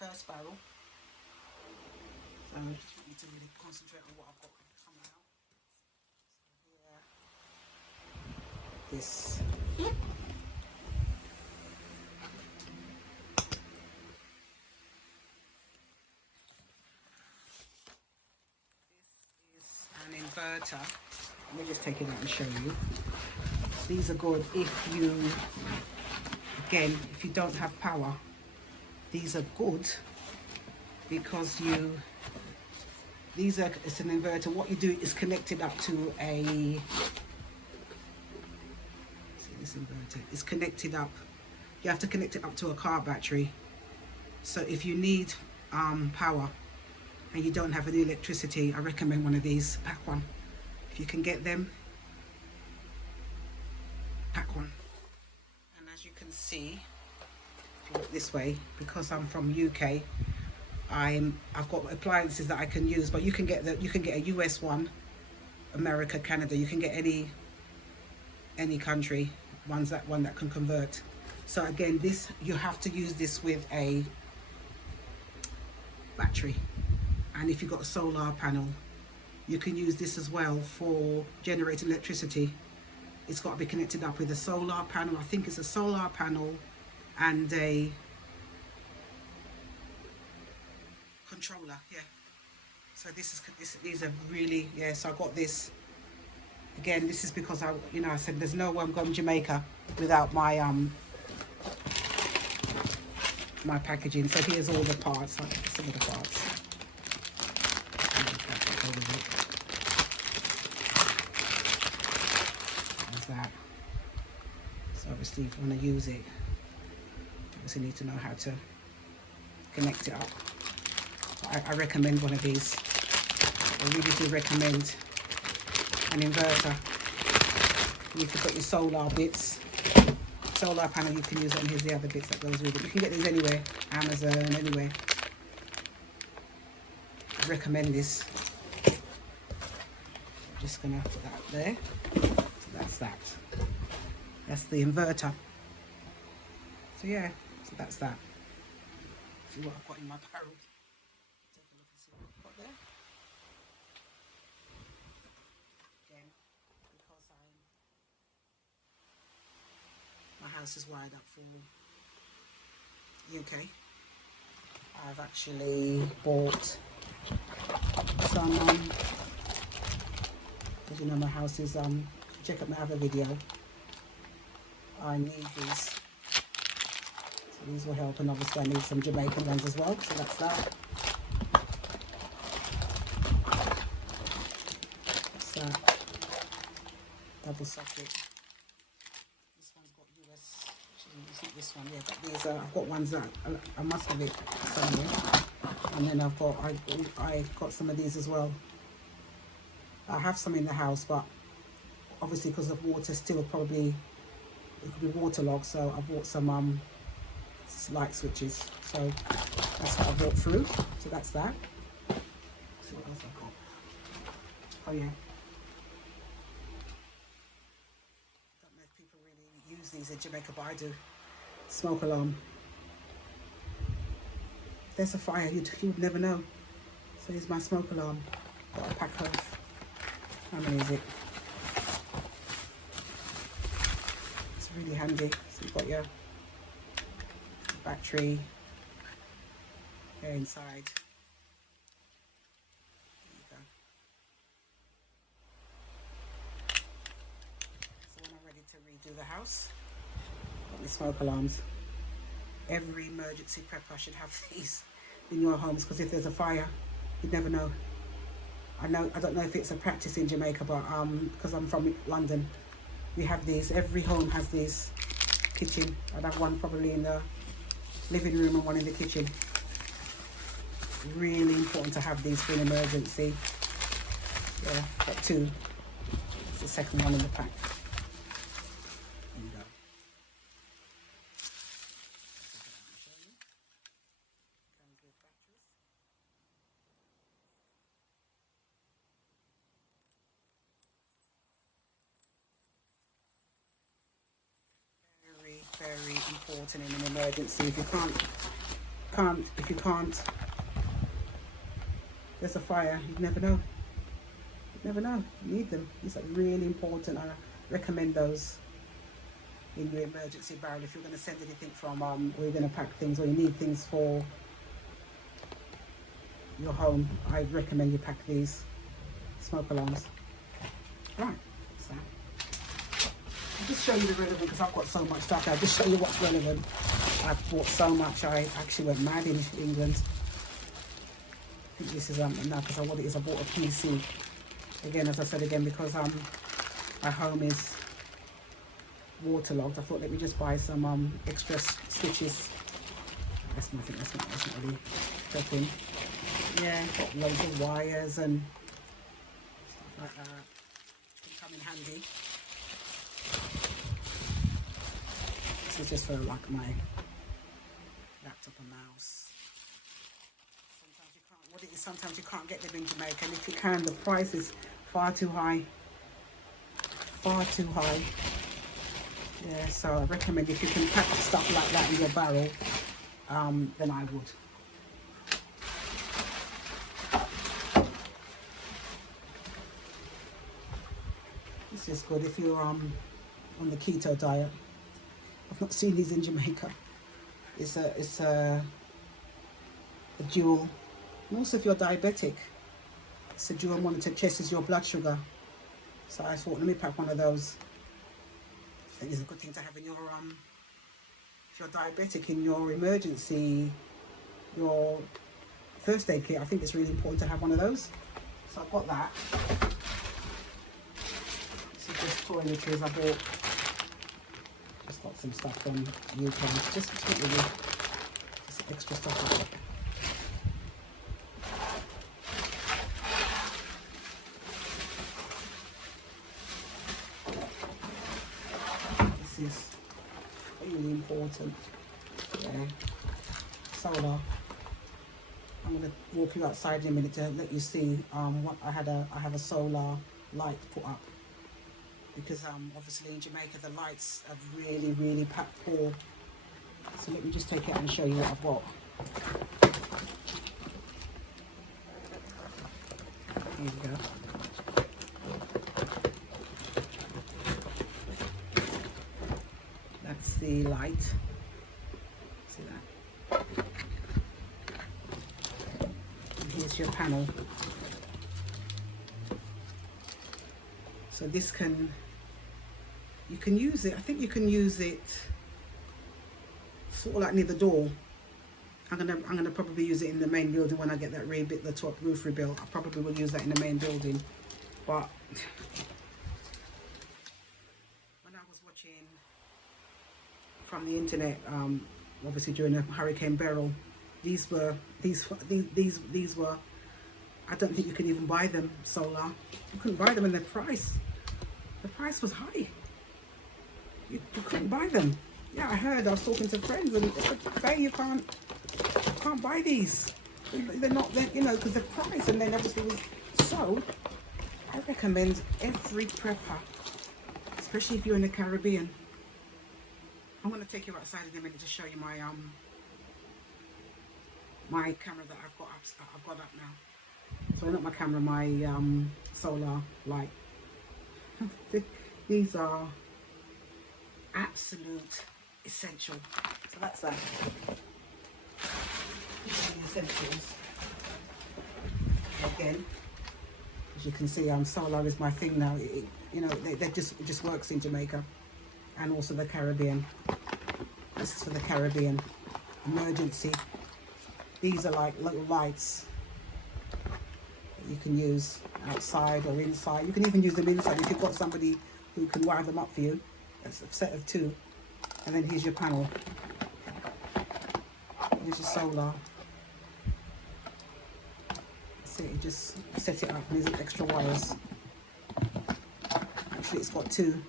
first barrel. So I just need to really concentrate on what I've got coming out. So here, this. An inverter. Let me just take it out and show you. These are good if you, again, if you don't have power. These are good because it's an inverter. What you do is connect it up to a, see this inverter, it's connected up, you have to connect it up to a car battery. So if you need power and you don't have any electricity, I recommend one of these. Pack one. If you can get them, pack one. And as you can see, if you look this way, because I'm from UK, I've got appliances that I can use, but you can get a US one, America, Canada. You can get any country one that can convert. So again, this, you have to use this with a battery. And if you've got a solar panel, you can use this as well for generating electricity. It's got to be connected up with a solar panel. I think it's a solar panel and a controller, yeah. So these are really, yeah, so I got this. Again, this is because I said there's no way I'm going to Jamaica without my my packaging. So here's all the parts, some of the parts. There's that. So obviously if you want to use it, you obviously need to know how to connect it up. I recommend one of these. I really do recommend an inverter. You've got your solar bits, solar panel, you can use it, and here's the other bits that goes with it. You can get these anywhere, Amazon, anywhere. I recommend this. I'm just gonna put that there. So that's that. That's the inverter. So yeah, so that's that. See what I've got in my barrel. Take a look and see what I've got there. Again, because my house is wired up for UK. I've actually bought some, as you know, my house is, check out my other video. I need these. So these will help, and obviously I need some Jamaican ones as well, so that's that. That's that. Double socket. This one's got US, it's not this one, yeah, but these are, I've got ones that I must have it somewhere. And then I got some of these as well. I have some in the house, but obviously because of water, still probably it could be waterlogged. So I bought some light switches. So that's what I brought through. So that's that. Let's see what else I got. Oh yeah. Don't know if people really use these in Jamaica, but I do. Smoke alarm. If there's a fire, you'd never know. So here's my smoke alarm. Got a pack of, how many is it? It's really handy. So you've got your battery here inside. There you go. So when I'm ready to redo the house, got my smoke alarms. Every emergency prepper should have these in your homes, because if there's a fire, you'd never know. I don't know if it's a practice in Jamaica, but because I'm from London, we have these. Every home has these. Kitchen, I'd have one probably in the living room and one in the kitchen. Really important to have these for an emergency. Yeah, got two. It's the second one in the pack. There you go. Very important in an emergency. If you if you can't, there's a fire, you'd never know. You never know. You need them. These are really important. I recommend those in your emergency barrel if you're going to send anything from or you're going to pack things or you need things for your home. I recommend you pack these smoke alarms. Right, so I'll just show you the relevant because I've got so much stuff. I'll just show you what's relevant. I've bought so much. I actually went mad in England. I think this is enough because what it is, I bought a PC. Again, as I said again, because my home is waterlogged, I thought let me just buy some extra stitches. That's nothing. That's not really helping. Yeah, got loads of wires and stuff like that. Can come in handy. This is just for like my laptop and mouse. Sometimes you can't. What it is, sometimes you can't get them in Jamaica, and if you can, the price is far too high. Far too high. Yeah, so I recommend if you can pack stuff like that in your barrel, then I would. This is good if you're on the keto diet. I've not seen these in Jamaica. It's a dual. And also if you're diabetic, it's a dual monitor, tests your blood sugar. So I thought, let me pack one of those. I think it's a good thing to have in your if you're diabetic, in your emergency, your first aid kit. I think it's really important to have one of those. So I've got that. This is just toiletries I bought. Just got some stuff from UK. Just extra stuff like that. Is really important. Yeah. Solar. I'm gonna walk you outside in a minute to let you see what I have a solar light put up because obviously in Jamaica the lights are really packed poor. So let me just take it out and show you what I've got. Here we go. That's the light. See that? And here's your panel. So this you can use it. I think you can use it sort of like near the door. I'm gonna probably use it in the main building when I get that the top roof rebuilt. I probably will use that in the main building. But when I was watching from the internet, obviously during the Hurricane Beryl, these were I don't think you could even buy them solar. You couldn't buy them, and the price was high. You couldn't buy them. Yeah, I heard. I was talking to friends, and they were saying you can't buy these. They're not, you know, because the price, and then obviously so. I recommend every prepper, especially if you're in the Caribbean. I'm going to take you outside in a minute to show you my my camera that I've got up now. Sorry, not my camera, my solar light. These are absolute essential. So that's that. These are the essentials. Again, as you can see, solar is my thing now. You know, it just works in Jamaica and also the Caribbean. This is for the Caribbean. Emergency. These are like little lights that you can use outside or inside. You can even use them inside if you've got somebody who can wire them up for you. That's a set of 2. And then here's your panel. Here's your solar. So you just set it up, and there's extra wires. Actually, it's got 2.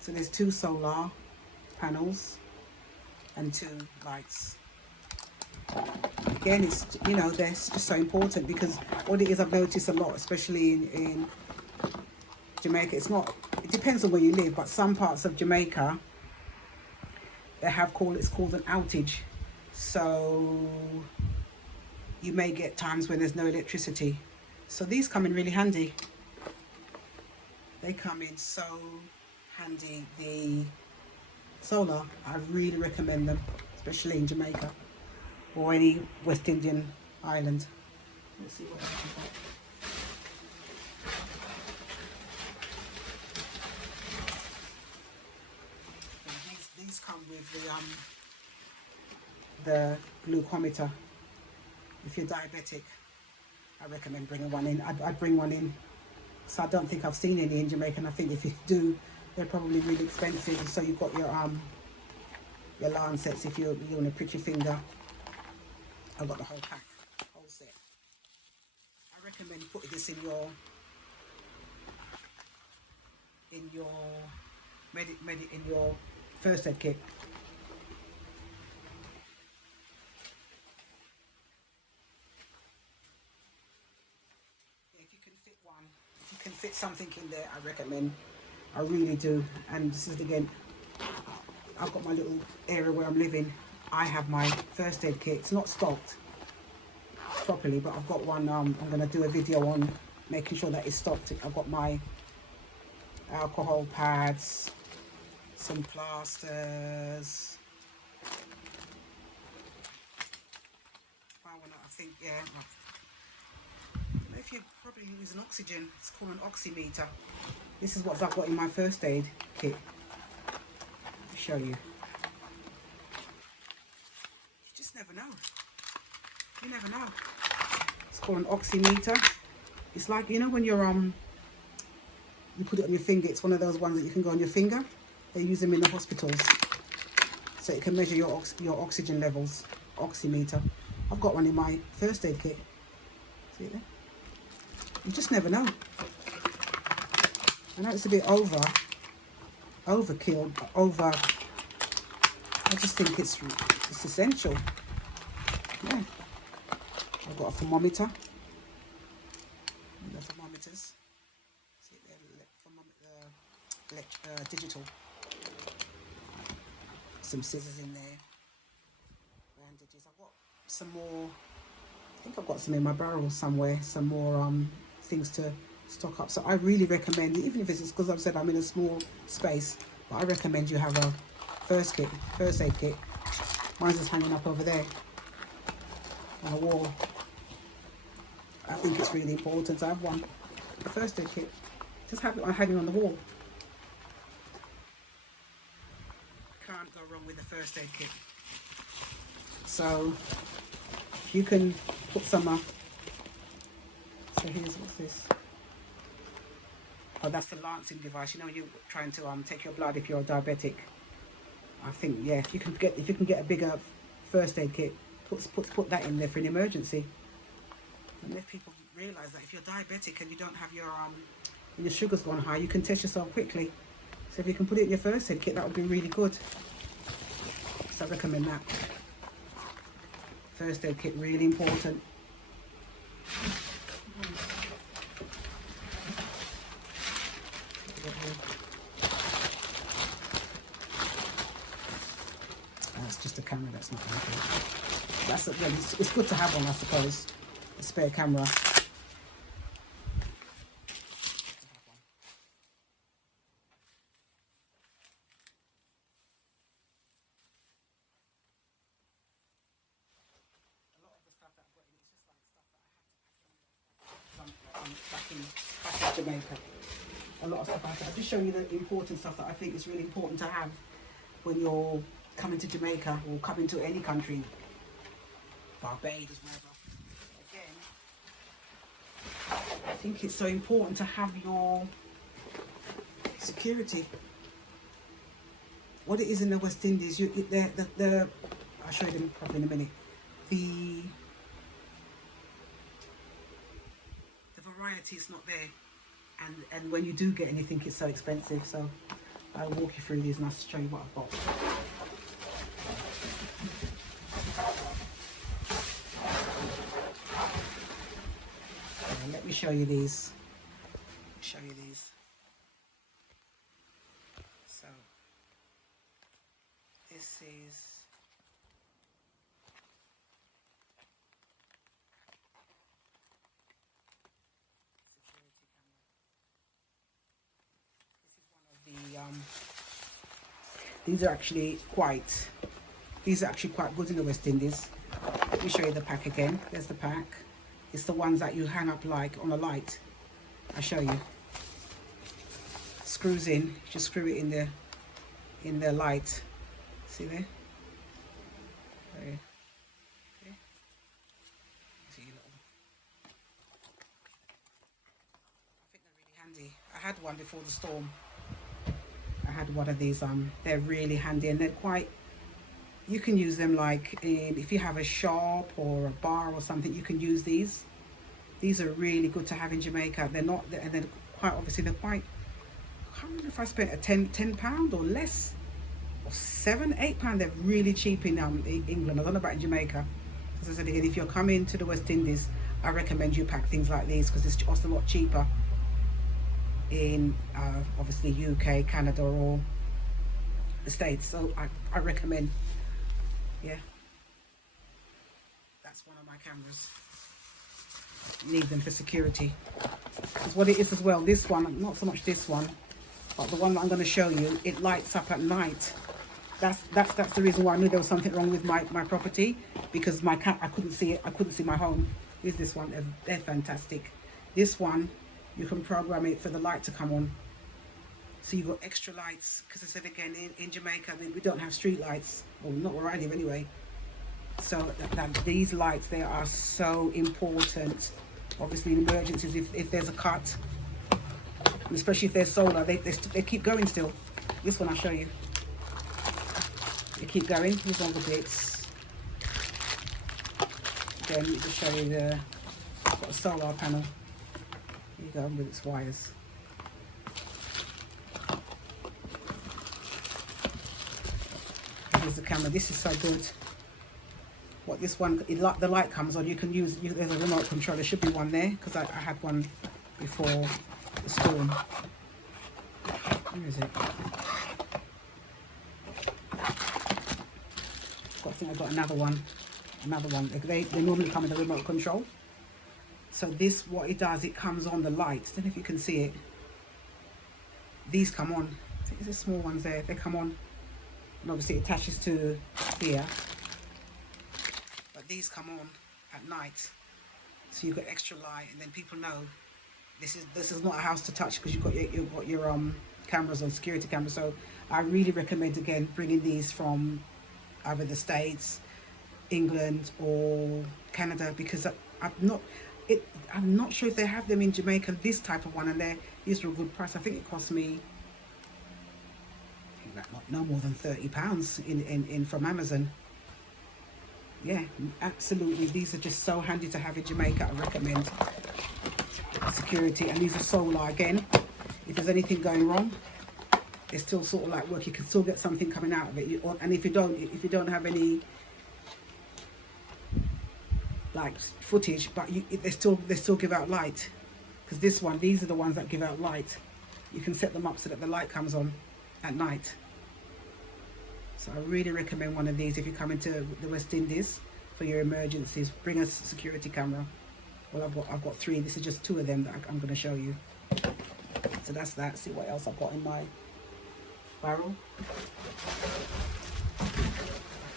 So there's 2 solar panels and 2 lights. Again, it's, you know, they're just so important because what it is, I've noticed a lot, especially in Jamaica. It depends on where you live, but some parts of Jamaica, it's called an outage. So you may get times when there's no electricity. So these come in really handy. They come in so handy. The solar, I really recommend them, especially in Jamaica or any West Indian island. Let's see what else we've got. These come with the glucometer. If you're diabetic, I recommend bringing one in. I'd bring one in. So I don't think I've seen any in Jamaica, and I think if you do, they're probably really expensive. So you've got your lancets if you want to prick your finger. I've got the whole pack, whole set. I recommend putting this in your in your first aid kit. If you can fit one, if you can fit something in there, I recommend. I really do. And this is again, I've got my little area where I'm living. I have my first aid kit. It's not stocked properly, but I've got one. I'm going to do a video on making sure that it's stocked. I've got my alcohol pads, some plasters. I think, yeah. If you probably use an oxygen, it's called an oximeter. This is what I've got in my first aid kit. I'll show you. You just never know. You never know. It's called an oximeter. It's like, you know, when you're you put it on your finger. It's one of those ones that you can go on your finger. They use them in the hospitals, so it can measure your oxygen levels. Oximeter. I've got one in my first aid kit. See it there? You just never know. I know it's a bit overkill, I just think it's essential. Yeah. I've got a thermometer. The thermometers. See it there, digital. Some scissors in there. Bandages. I've got some more. I think I've got some in my barrel somewhere. Some more things to stock up. So I really recommend, even if it's because I've said I'm in a small space, but I recommend you have a first aid kit. Mine's just hanging up over there on the wall. I think it's really important to have one. A first aid kit. Just have it hanging on the wall. Can't go wrong with a first aid kit. So you can put some so here's what's this. Oh, that's the lancing device. You know, when you're trying to take your blood if you're diabetic. I think, yeah, if you can get a bigger first aid kit, put that in there for an emergency. And if people realise that if you're diabetic and you don't have your and your sugar's gone high, you can test yourself quickly. So if you can put it in your first aid kit, that would be really good. So I recommend that. First aid kit, really important. That's just a camera that's not working. It's good to have one, I suppose. A spare camera. Back in Jamaica. A lot of stuff I'll just show you the important stuff that I think is really important to have when you're coming to Jamaica or coming to any country, Barbados, wherever. Again, I think it's so important to have your security. What it is in the West Indies, I'll show you them probably in a minute. The variety is not there, and when you do get anything, it's so expensive. So I'll walk you through these and I'll show you what I've got. Let me show you these. So this is these are actually quite good in the West Indies. Let me show you the pack again. There's the pack. It's the ones that you hang up like on a light. I'll show you. Screws in. Just screw it in the light. See there? Okay. See, I think they're really handy. I had one before the storm. I had one of these. They're really handy, and they're quite. You can use them like if you have a shop or a bar or something. You can use these. These are really good to have in Jamaica. They're not, and they're quite obviously they're quite. I can't remember if I spent a £10 or less, or £7, £8. They're really cheap in England. I don't know about in Jamaica. As I said again, if you're coming to the West Indies, I recommend you pack things like these because it's just a lot cheaper in obviously UK, Canada, or the States. So I recommend. Yeah, that's one of my cameras. You need them for security. Because what it is as well, this one, not so much this one, but the one that I'm going to show you, it lights up at night. That's the reason why I knew there was something wrong with my property, because I couldn't see it. I couldn't see my home. Here's this one. They're fantastic. This one, you can program it for the light to come on. So you've got extra lights, because I said again, in Jamaica, we don't have street lights. Well, not where I live anyway. So these lights, they are so important. Obviously in emergencies, if there's a cut, and especially if there's solar, they keep going still. This one I'll show you. They keep going. Here's all the bits. Again, let me just show you I've got a solar panel. Here you go, with its wires. Here's the camera. This is so good. What this one, the light comes on, you can use, there's a remote control. There should be one there, because I had one before the storm. Where is it? I think I got another one. They normally come with a remote control. So this, what it does, it comes on the light. I don't know if you can see it. These come on. I think there's the small ones there. They come on. And obviously it attaches to here. But these come on at night. So you've got extra light, and then people know this is not a house to touch, because you've got your cameras on, security cameras. So I really recommend again bringing these from either the States, England, or Canada, because I'm not sure if they have them in Jamaica, this type of one, and these are a good price. I think it cost me no more than £30 in from Amazon. Yeah, absolutely. These are just so handy to have in Jamaica. I recommend. Security, and these are solar again. If there's anything going wrong, it's still sort of like work. You can still get something coming out of it. And if you don't have any like footage, but they still give out light, because these are the ones that give out light. You can set them up so that the light comes on at night. So I really recommend one of these if you come into the West Indies for your emergencies. Bring a security camera. Well, I've got 3. This is just 2 of them that I'm going to show you. So that's that. See what else I've got in my barrel.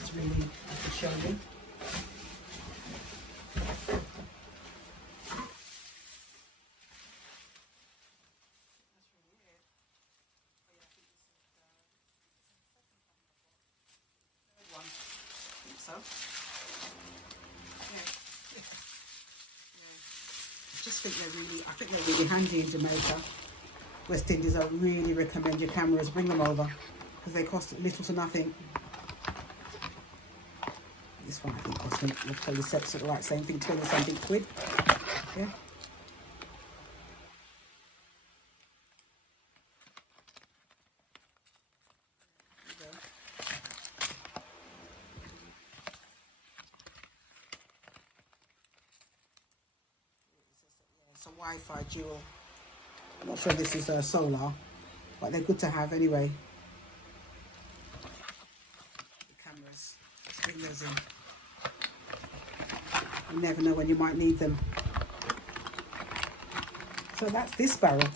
It's really, I can show you. So, yeah. I think they're really handy in Jamaica. West Indies, I really recommend your cameras, bring them over, because they cost little to nothing. This one I think cost me, I'll tell you sort of like same thing, 20 something quid. Yeah. It's a Wi-Fi dual. I'm not sure this is solar, but they're good to have anyway. The cameras, bring those in. You never know when you might need them. So that's this barrel.